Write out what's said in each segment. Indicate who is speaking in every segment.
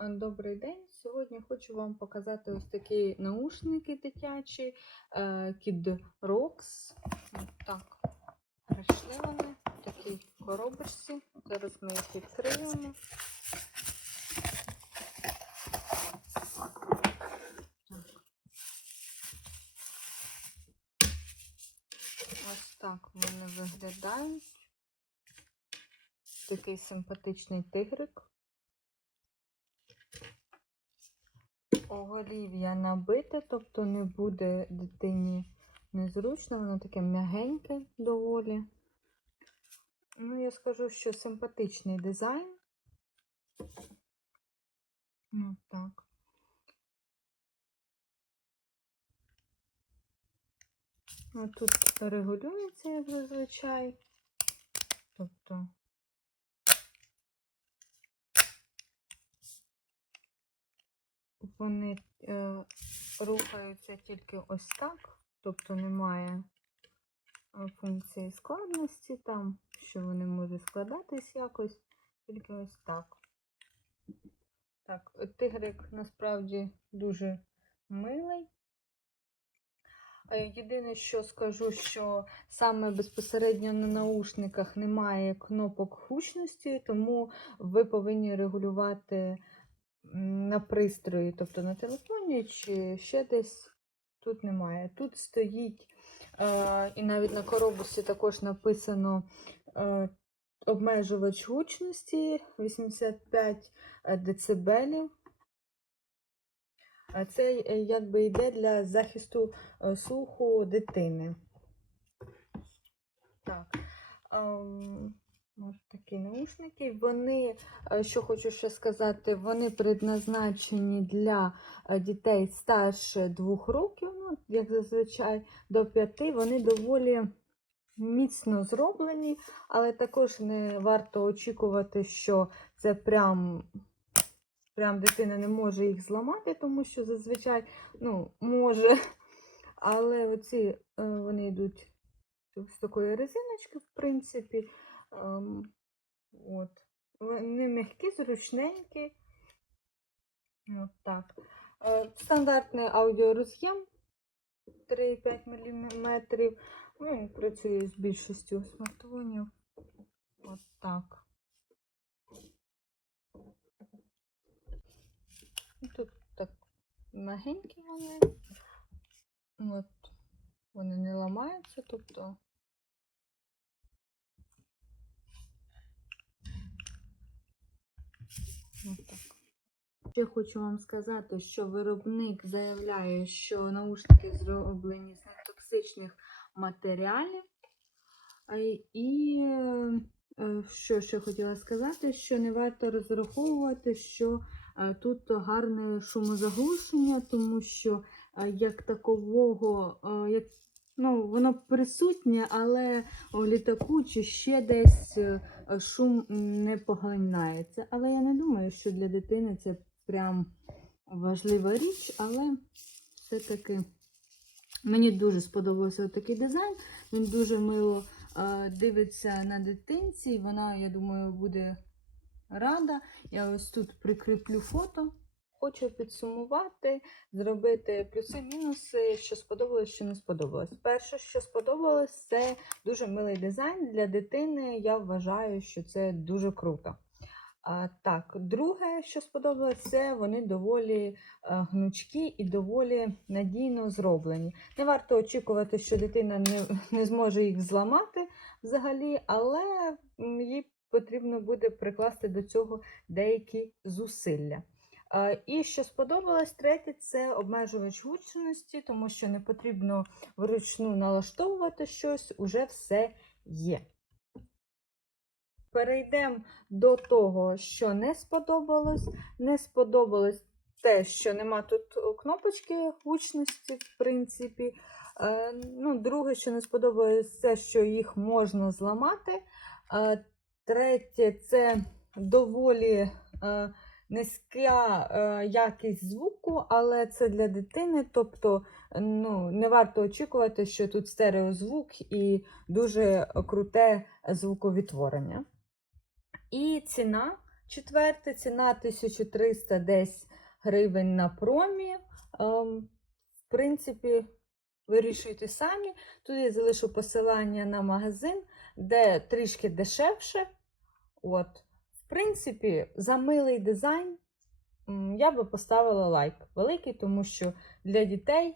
Speaker 1: Е, Добрий день. Сьогодні хочу вам показати ось такі наушники дитячі е, Kid Rocks. Так, прийшли вони в такій коробочці. Зараз ми їх відкриємо. Ось так вони виглядають. Такий симпатичний тигрик. Оголів'я набите, тобто не буде дитині незручно, воно таке м'ягеньке доволі. Ну, я скажу, що симпатичний дизайн. Ну, так. Ну, тут регулюється, як зазвичай. Тобто вони е, рухаються тільки ось так, тобто немає е, функції складності там, що вони можуть складатись якось, тільки ось так. Так, тигрик насправді дуже милий. Е, Єдине, що скажу, що саме безпосередньо на наушниках немає кнопок гучності, тому ви повинні регулювати на пристрої, тобто на телефоні чи ще десь. Тут немає. Тут стоїть, е, і навіть на коробці також написано е, обмежувач гучності 85 дБ. А Це е, якби йде для захисту е, слуху дитини. Так. Ось такі наушники. Вони, е, що хочу ще сказати, вони предназначені для е, дітей старше двох років, ну, як зазвичай до п'яти. Вони доволі міцно зроблені, але також не варто очікувати, що це прям прям дитина не може їх зламати, тому що зазвичай ну, може. Але оці е, вони йдуть з такої резиночки, в принципі. Ем, от. Вони м'які, зручненькі. От так. Е, стандартний аудіороз'єм 3,5 мм. Ну, він працює з більшістю смартфонів. От так. Тут так мягенькі вони. От. Вони не ламаються, тобто. Так. Ще хочу вам сказати, що виробник заявляє, що наушники зроблені з нетоксичних матеріалів. І е, що ще хотіла сказати, що не варто розраховувати, що е, тут гарне шумозаглушення, тому що е, як такового, як, ну, воно присутнє, але у літаку чи ще десь е, шум не поглинається. Але я не думаю, що для дитини це прям важлива річ, але все-таки мені дуже сподобався такий дизайн. Він дуже мило е, дивиться на дитинці, і вона, я думаю, буде рада. Я ось тут прикріплю фото. Хочу підсумувати, зробити плюси-мінуси, що сподобалось, що не сподобалось. Перше, що сподобалось, це дуже милий дизайн для дитини. Я вважаю, що це дуже круто. А, так, друге, що сподобалось, це вони доволі е, гнучкі і доволі надійно зроблені. Не варто очікувати, що дитина не, не зможе їх зламати взагалі, але їй потрібно буде прикласти до цього деякі зусилля. А, І що сподобалось, третє, це обмежувач гучності, тому що не потрібно вручну налаштовувати щось, уже все є. Перейдемо до того, що не сподобалось. Не сподобалось те, що нема тут кнопочки гучності, в принципі. Е, ну, Друге, що не сподобалось, це, що їх можна зламати. Е, Третє, це доволі е, низька е, якість звуку, але це для дитини. Тобто ну, не варто очікувати, що тут стереозвук і дуже круте звуковідтворення. І ціна четверте, ціна 1300 десь гривень на промі. Ем, в принципі, вирішуйте самі. Тут я залишу посилання на магазин, де трішки дешевше. От. В принципі, за милий дизайн я би поставила лайк великий, тому що для дітей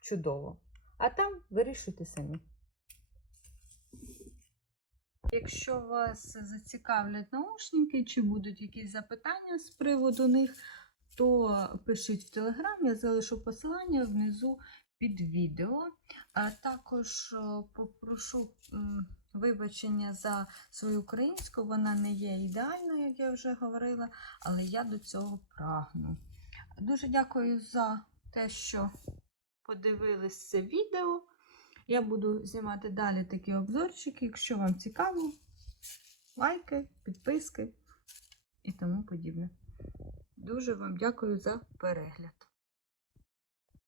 Speaker 1: чудово. А там вирішуйте самі. Якщо вас зацікавлять наушники, чи будуть якісь запитання з приводу них, то пишіть в Телеграм, я залишу посилання внизу під відео. А також попрошу м, вибачення за свою українську, вона не є ідеальною, як я вже говорила, але я до цього прагну. Дуже дякую за те, що подивились це відео. Я буду знімати далі такі обзорчики. Якщо вам цікаво, лайки, підписки і тому подібне. Дуже вам дякую за перегляд.